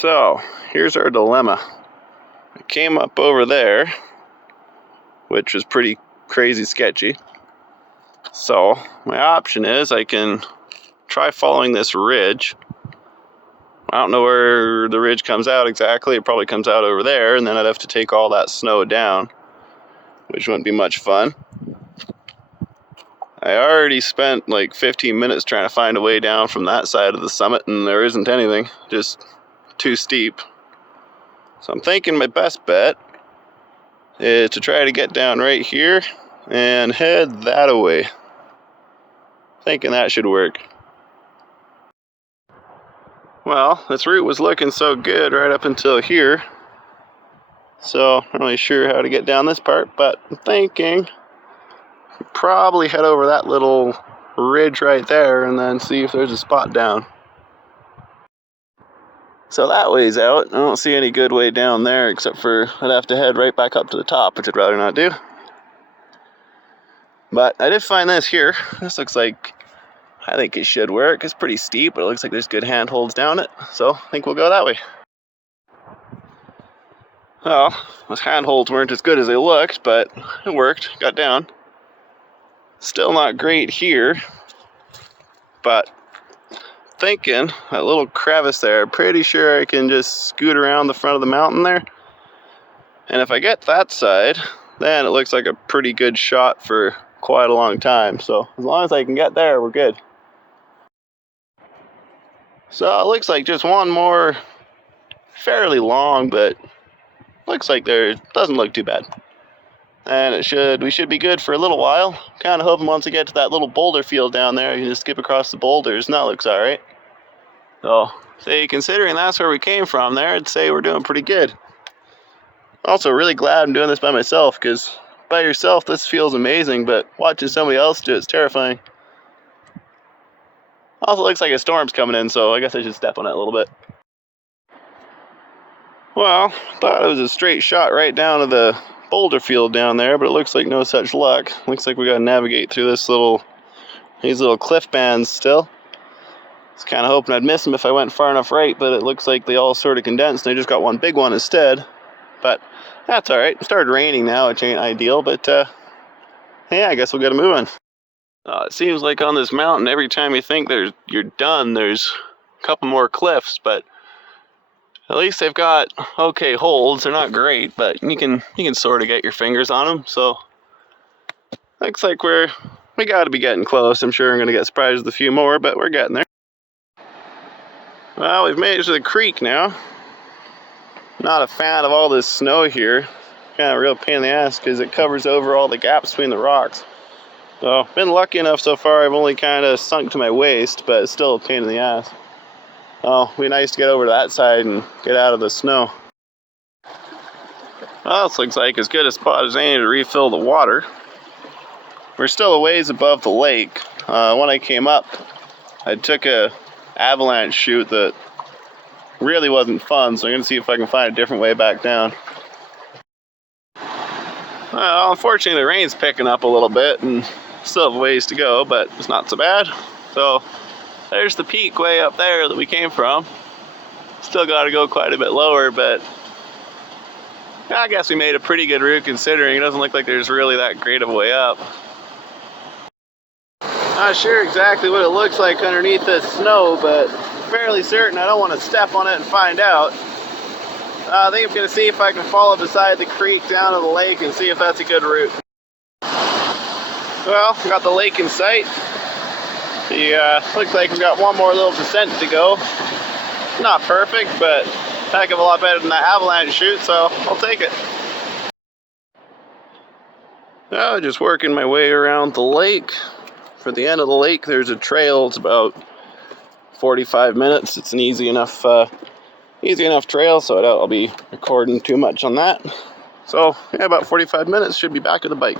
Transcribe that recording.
So, here's our dilemma. I came up over there, which was pretty crazy sketchy. So, my option is I can try following this ridge. I don't know where the ridge comes out exactly. It probably comes out over there, and then I'd have to take all that snow down, which wouldn't be much fun. I already spent like 15 minutes trying to find a way down from that side of the summit, and there isn't anything, just too steep. So I'm thinking my best bet is to try to get down right here and head that away. Thinking that should work. Well, this route was looking so good right up until here. So, I'm not really sure how to get down this part, but I'm thinking probably head over that little ridge right there and then see if there's a spot down. So that way's out. I don't see any good way down there except for I'd have to head right back up to the top, which I'd rather not do. But I did find this here. This looks like, I think it should work. It's pretty steep, but it looks like there's good handholds down it. So I think we'll go that way. Well, those handholds weren't as good as they looked, but it worked. Got down. Still not great here, but thinking that little crevice there, pretty sure I can just scoot around the front of the mountain there. And if I get that side, then it looks like a pretty good shot for quite a long time. So as long as I can get there, we're good. So it looks like just one more fairly long, but looks like there doesn't look too bad. And we should be good for a little while. Kind of hoping once I get to that little boulder field down there, I can just skip across the boulders, and that looks alright. So, considering that's where we came from there, I'd say we're doing pretty good. Also, really glad I'm doing this by myself, because by yourself this feels amazing, but watching somebody else do it's terrifying. Also, looks like a storm's coming in, so I guess I should step on it a little bit. Well, thought it was a straight shot right down to the boulder field down there, but it looks like no such luck. Looks like we gotta navigate through these little cliff bands still. I was kind of hoping I'd miss them if I went far enough right, but it looks like they all sort of condensed and I just got one big one instead. But that's alright. It started raining now, which ain't ideal, but yeah, I guess we'll get a moving. It seems like on this mountain, every time you think you're done, there's a couple more cliffs, but at least they've got okay holds. They're not great, but you can sort of get your fingers on them. So looks like we got to be getting close. I'm sure I'm going to get surprised with a few more, but we're getting there. Well, we've made it to the creek now. Not a fan of all this snow here. Kind of a real pain in the ass because it covers over all the gaps between the rocks. So been lucky enough so far. I've only kind of sunk to my waist, but it's still a pain in the ass. Oh, it'd be nice to get over to that side and get out of the snow. Well, this looks like as good a spot as any to refill the water. We're still a ways above the lake. When I came up, I took a avalanche chute that really wasn't fun, so I'm going to see if I can find a different way back down. Well, unfortunately the rain's picking up a little bit and still have a ways to go, but it's not so bad. So there's the peak way up there that we came from. Still got to go quite a bit lower, but I guess we made a pretty good route considering it doesn't look like there's really that great of a way up. Not sure exactly what it looks like underneath this snow, but fairly certain I don't want to step on it and find out. I think I'm going to see if I can follow beside the creek down to the lake and see if that's a good route. Well, we got the lake in sight. Looks like we got one more little descent to go. Not perfect, but a heck of a lot better than that avalanche chute, so I'll take it. Now, just working my way around the lake. For the end of the lake, there's a trail. It's about 45 minutes. It's an easy enough trail, so I doubt I'll be recording too much on that. So, yeah, about 45 minutes, should be back at the bike.